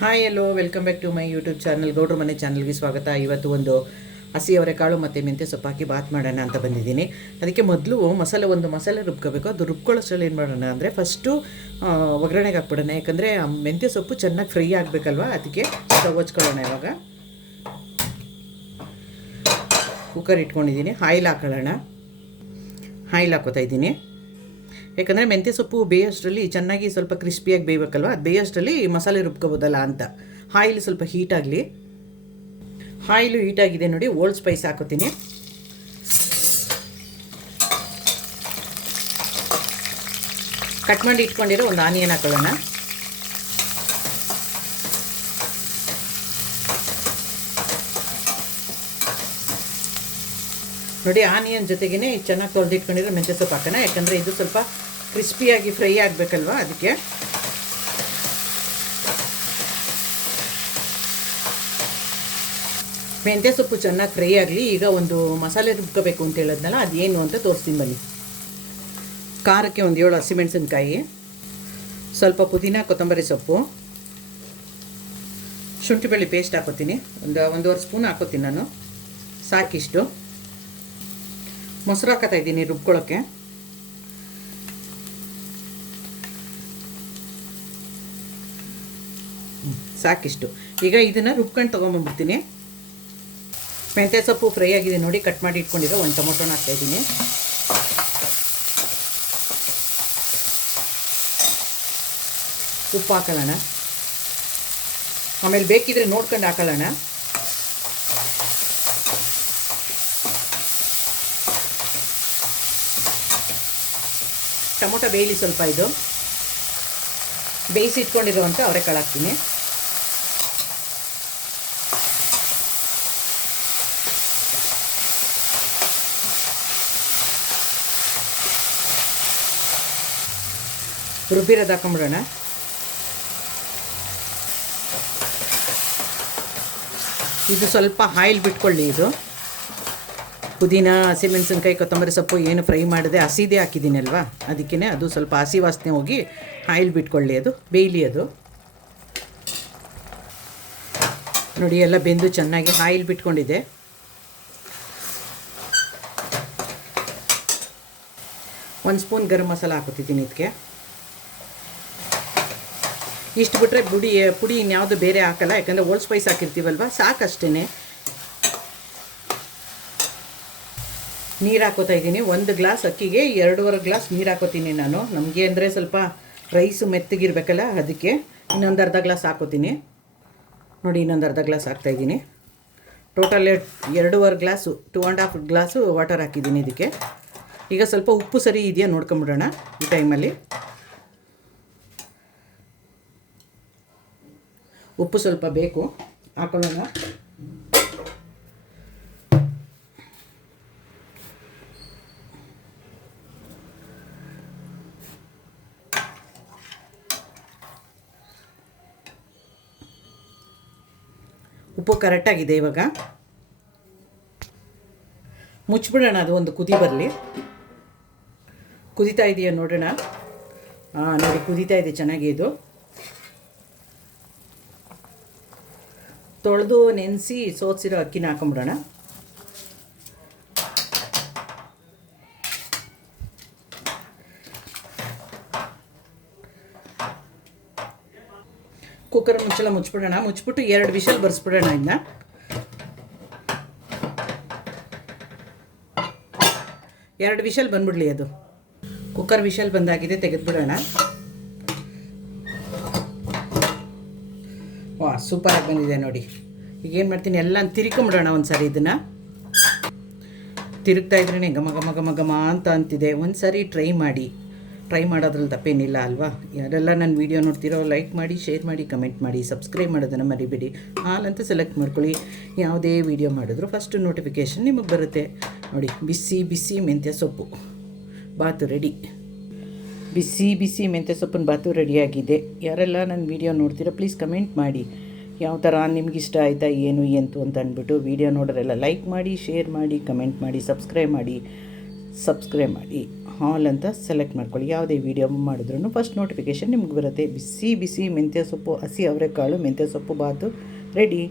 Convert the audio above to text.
Hi hello welcome back to my YouTube channel ಗೌಡ್ರ ಮನೆ ಚಾನಲ್ಗೆ ಸ್ವಾಗತ. ಇವತ್ತು ಒಂದು ಹಸಿ ಅವರೆಕಾಳು ಮತ್ತು ಮೆಂತ್ಯ ಸೊಪ್ಪು ಹಾಕಿ ಬಾತ್ ಮಾಡೋಣ ಅಂತ ಬಂದಿದ್ದೀನಿ. ಅದಕ್ಕೆ ಮೊದಲು ಮಸಾಲೆ ರುಬ್ಕೋಬೇಕು. ಅದು ರುಬ್ಕೊಳ್ಳೋಷ್ಟರಲ್ಲಿ ಏನು ಮಾಡೋಣ ಅಂದರೆ ಫಸ್ಟು ಒಗ್ಗರಣೆಗೆ ಹಾಕ್ಬಿಡೋಣ. ಯಾಕಂದರೆ ಮೆಂತ್ಯ ಸೊಪ್ಪು ಚೆನ್ನಾಗಿ ಫ್ರೈ ಆಗಬೇಕಲ್ವ, ಅದಕ್ಕೆ ಸ್ಟವ್ ಹಚ್ಕೊಳ್ಳೋಣ. ಇವಾಗ ಕುಕ್ಕರ್ ಇಟ್ಕೊಂಡಿದ್ದೀನಿ. ಆಯಿಲ್ ಹಾಕೊಳ್ಳೋಣ. ಆಯಿಲ್ ಹಾಕೋತಾ ಇದ್ದೀನಿ. ಯಾಕಂದರೆ ಮೆಂತ್ಯ ಸೊಪ್ಪು ಬೇಯೋಷ್ಟರಲ್ಲಿ ಚೆನ್ನಾಗಿ ಸ್ವಲ್ಪ ಕ್ರಿಸ್ಪಿಯಾಗಿ ಬೇಯಬೇಕಲ್ವ, ಅದು ಬೇಯೋಷ್ಟರಲ್ಲಿ ಮಸಾಲೆ ರುಬ್ಕೋಬೋದಲ್ಲ ಅಂತ. ಆಯಿಲ್ ಸ್ವಲ್ಪ ಹೀಟಾಗಲಿ. ಆಯಿಲು ಹೀಟಾಗಿದೆ ನೋಡಿ, ಓಲ್ಡ್ ಸ್ಪೈಸ್ ಹಾಕೋತೀನಿ. ಕಟ್ ಮಾಡಿ ಇಟ್ಕೊಂಡಿರೋ ಒಂದು ಆನಿಯನ್ ಹಾಕೊಳ್ಳೋಣ. ನೋಡಿ, ಆನಿಯನ್ ಜೊತೆಗೇ ಚೆನ್ನಾಗಿ ತೊಳೆದಿಟ್ಕೊಂಡಿರೋ ಮೆಂತ್ಯ ಸೊಪ್ಪು ಹಾಕೋಣ. ಯಾಕಂದರೆ ಇದು ಸ್ವಲ್ಪ ಕ್ರಿಸ್ಪಿಯಾಗಿ ಫ್ರೈ ಆಗಬೇಕಲ್ವ, ಅದಕ್ಕೆ. ಮೆಂತ್ಯ ಸೊಪ್ಪು ಚೆನ್ನಾಗಿ ಫ್ರೈ ಆಗಲಿ. ಈಗ ಒಂದು ಮಸಾಲೆ ರುಬ್ಕೋಬೇಕು ಅಂತ ಹೇಳಿದ್ನಲ್ಲ, ಅದೇನು ಅಂತ ತೋರಿಸ್ತೀನಿ ಬನ್ನಿ. ಖಾರಕ್ಕೆ ಒಂದು 7 ಹಸಿಮೆಣಸಿನ್ಕಾಯಿ, ಸ್ವಲ್ಪ ಪುದೀನ ಕೊತ್ತಂಬರಿ ಸೊಪ್ಪು, ಶುಂಠಿ ಬೆಳ್ಳುಳ್ಳಿ ಪೇಸ್ಟ್ ಹಾಕೋತೀನಿ. ಒಂದೂವರೆ ಸ್ಪೂನ್ ಹಾಕೋತೀನಿ ನಾನು, ಸಾಕಿಷ್ಟು. ಮೊಸರು ಹಾಕೋತಾ ಇದ್ದೀನಿ ರುಬ್ಕೊಳ್ಳೋಕ್ಕೆ. ಸಾಕಿಷ್ಟು. ಈಗ ಇದನ್ನು ರುಬ್ಕೊಂಡು ತೊಗೊಂಬಂದ್ಬಿಡ್ತೀನಿ. ಮೆಂತ್ಯ ಸೊಪ್ಪು ಫ್ರೈ ಆಗಿದೆ ನೋಡಿ, ಕಟ್ ಮಾಡಿ ಇಟ್ಕೊಂಡಿರೋ ಒಂದು ಟೊಮೊಟೊನ ಹಾಕ್ತಾಯಿದ್ದೀನಿ. ಉಪ್ಪು ಹಾಕೊಳ್ಳೋಣ. ಆಮೇಲೆ ಬೇಕಿದ್ರೆ ನೋಡ್ಕೊಂಡು ಹಾಕೊಳ್ಳೋಣ. ಟೊಮೊಟೊ ಬೇಯಲಿ ಸ್ವಲ್ಪ. ಇದು ಬೇಯಿಸಿ ಇಟ್ಕೊಂಡಿರುವಂಥ ಅವರೆಕಾಳು ಹಾಕ್ತೀನಿ. ರುಬ್ಬಿರೋದು ಹಾಕೊಂಬಿಡೋಣ. ಇದು ಸ್ವಲ್ಪ ಆಯಿಲ್ ಬಿಟ್ಕೊಳ್ಳಿ. ಇದು ಪುದೀನ, ಹಸಿಮೆಣಸಿನ್ಕಾಯಿ, ಕೊತ್ತಂಬರಿ ಸೊಪ್ಪು ಏನು ಫ್ರೈ ಮಾಡಿದೆ ಹಸಿದೇ ಹಾಕಿದ್ದೀನಿ ಅಲ್ವಾ, ಅದಕ್ಕೇ ಅದು ಸ್ವಲ್ಪ ಹಸಿ ವಾಸನೆ ಹೋಗಿ ಆಯಿಲ್ ಬಿಟ್ಕೊಳ್ಳಿ. ಅದು ಬೇಯಲಿ. ಅದು ನೋಡಿ, ಎಲ್ಲ ಬೆಂದು ಚೆನ್ನಾಗಿ ಆಯಿಲ್ ಬಿಟ್ಕೊಂಡಿದೆ. ಒಂದು ಸ್ಪೂನ್ ಗರಂ ಮಸಾಲ ಹಾಕೋತಿದ್ದೀನಿ ಇದಕ್ಕೆ. ಇಷ್ಟು ಬಿಟ್ಟರೆ ಪುಡಿ ಇನ್ಯಾವುದು ಬೇರೆ ಹಾಕಲ್ಲ, ಯಾಕಂದರೆ ಓಲ್ಡ್ ಸ್ಪೈಸ್ ಹಾಕಿರ್ತೀವಲ್ವ, ಸಾಕಷ್ಟೇ. ನೀರು ಹಾಕೋತಾ ಇದ್ದೀನಿ. 1 ಗ್ಲಾಸ್ ಅಕ್ಕಿಗೆ 2.5 ಗ್ಲಾಸ್ ನೀರು ಹಾಕೋತೀನಿ ನಾನು. ನಮಗೆ ಅಂದರೆ ಸ್ವಲ್ಪ ರೈಸು ಮೆತ್ತಗಿರ್ಬೇಕಲ್ಲ, ಅದಕ್ಕೆ ಇನ್ನೊಂದು ಅರ್ಧ ಗ್ಲಾಸ್ ಹಾಕೋತೀನಿ. ನೋಡಿ, ಇನ್ನೊಂದು ಅರ್ಧ ಗ್ಲಾಸ್ ಹಾಕ್ತಾಯಿದ್ದೀನಿ. ಟೋಟಲ್ 2.5 ಗ್ಲಾಸು, 2.5 ಗ್ಲಾಸು ವಾಟರ್ ಹಾಕಿದ್ದೀನಿ ಇದಕ್ಕೆ. ಈಗ ಸ್ವಲ್ಪ ಉಪ್ಪು ಸರಿ ಇದೆಯಾ ನೋಡ್ಕೊಂಬಿಡೋಣ ಈ ಟೈಮಲ್ಲಿ. ಉಪ್ಪು ಸ್ವಲ್ಪ ಬೇಕು, ಹಾಕೊಳ್ಳೋಣ. ಉಪ್ಪು ಕರೆಕ್ಟಾಗಿದೆ. ಇವಾಗ ಮುಚ್ಚಿಬಿಡೋಣ. ಅದು ಒಂದು ಕುದಿ ಬರಲಿ. ಕುದೀತಾ ಇದೆಯಾ ನೋಡೋಣ. ನೋಡಿ, ಕುದೀತಾ ಇದೆ ಚೆನ್ನಾಗಿ. ಇದು ತೊಳೆದು ನೆನೆಸಿ ಸೋಸಿರೋ ಅಕ್ಕಿನ ಹಾಕೊಂಬಿಡೋಣ. ಕುಕ್ಕರ್ ಮುಚ್ಚಳ ಮುಚ್ಚಿಬಿಡೋಣ. ಮುಚ್ಚಿಬಿಟ್ಟು 2 ವಿಷಲ್ ಬರ್ಸ್ಬಿಡೋಣ. ಇದನ್ನ 2 ವಿಷಲ್ ಬಂದ್ಬಿಡ್ಲಿ. ಅದು ಕುಕ್ಕರ್ ವಿಷಲ್ ಬಂದಾಗಿದೆ, ತೆಗೆದುಬಿಡೋಣ. ವಾ, ಸೂಪರಾಗಿ ಬಂದಿದೆ ನೋಡಿ. ಈಗ ಏನು ಮಾಡ್ತೀನಿ, ಎಲ್ಲ ತಿರ್ಕೊಂಬಿಡೋಣ ಒಂದು ಸಾರಿ. ಇದನ್ನು ತಿರುಗ್ತಾ ಇದ್ರೇ ಘಮ ಅಂತ ಅಂತಿದೆ. ಒಂದು ಸಾರಿ ಟ್ರೈ ಮಾಡಿ. ಟ್ರೈ ಮಾಡೋದ್ರಲ್ಲಿ ತಪ್ಪೇನಿಲ್ಲ ಅಲ್ವಾ. ಯಾರೆಲ್ಲ ನನ್ನ ವೀಡಿಯೋ ನೋಡ್ತಿರೋ ಲೈಕ್ ಮಾಡಿ, ಶೇರ್ ಮಾಡಿ, ಕಮೆಂಟ್ ಮಾಡಿ, ಸಬ್ಸ್ಕ್ರೈಬ್ ಮಾಡೋದನ್ನು ಮರಿಬೇಡಿ. ಆಲ್ ಅಂತ ಸೆಲೆಕ್ಟ್ ಮಾಡ್ಕೊಳ್ಳಿ. ಯಾವುದೇ ವೀಡಿಯೋ ಮಾಡಿದ್ರು ಫಸ್ಟು ನೋಟಿಫಿಕೇಷನ್ ನಿಮಗೆ ಬರುತ್ತೆ. ನೋಡಿ, ಬಿಸಿ ಬಿಸಿ ಮೆಂತ್ಯ ಸೊಪ್ಪು ಬಾತು ರೆಡಿ. ಬಿಸಿ ಮೆಂತ್ಯ ಸೊಪ್ಪಿನ ಬಾತು ರೆಡಿಯಾಗಿದೆ. ಯಾರೆಲ್ಲ ನನ್ನ ವೀಡಿಯೋ ನೋಡ್ತೀರೋ ಪ್ಲೀಸ್ ಕಮೆಂಟ್ ಮಾಡಿ, ಯಾವ ಥರ ನಿಮಗಿಷ್ಟ ಆಯಿತಾ ಎಂತು ಅಂತ ಅಂದ್ಬಿಟ್ಟು. ವೀಡಿಯೋ ನೋಡೋರೆಲ್ಲ ಲೈಕ್ ಮಾಡಿ, ಶೇರ್ ಮಾಡಿ, ಕಮೆಂಟ್ ಮಾಡಿ, ಸಬ್ಸ್ಕ್ರೈಬ್ ಮಾಡಿ. ಸಬ್ಸ್ಕ್ರೈಬ್ ಮಾಡಿ ಹಾಲ್ ಅಂತ ಸೆಲೆಕ್ಟ್ ಮಾಡ್ಕೊಳ್ಳಿ. ಯಾವುದೇ ವೀಡಿಯೋ ಮಾಡಿದ್ರೂ ಫಸ್ಟ್ ನೋಟಿಫಿಕೇಷನ್ ನಿಮ್ಗೆ ಬರುತ್ತೆ. ಬಿಸಿ ಬಿಸಿ ಮೆಂತ್ಯ ಸೊಪ್ಪು, ಹಸಿ ಅವರೆಕಾಳು ಮೆಂತ್ಯ ಸೊಪ್ಪು ಬಾತು ರೆಡಿ.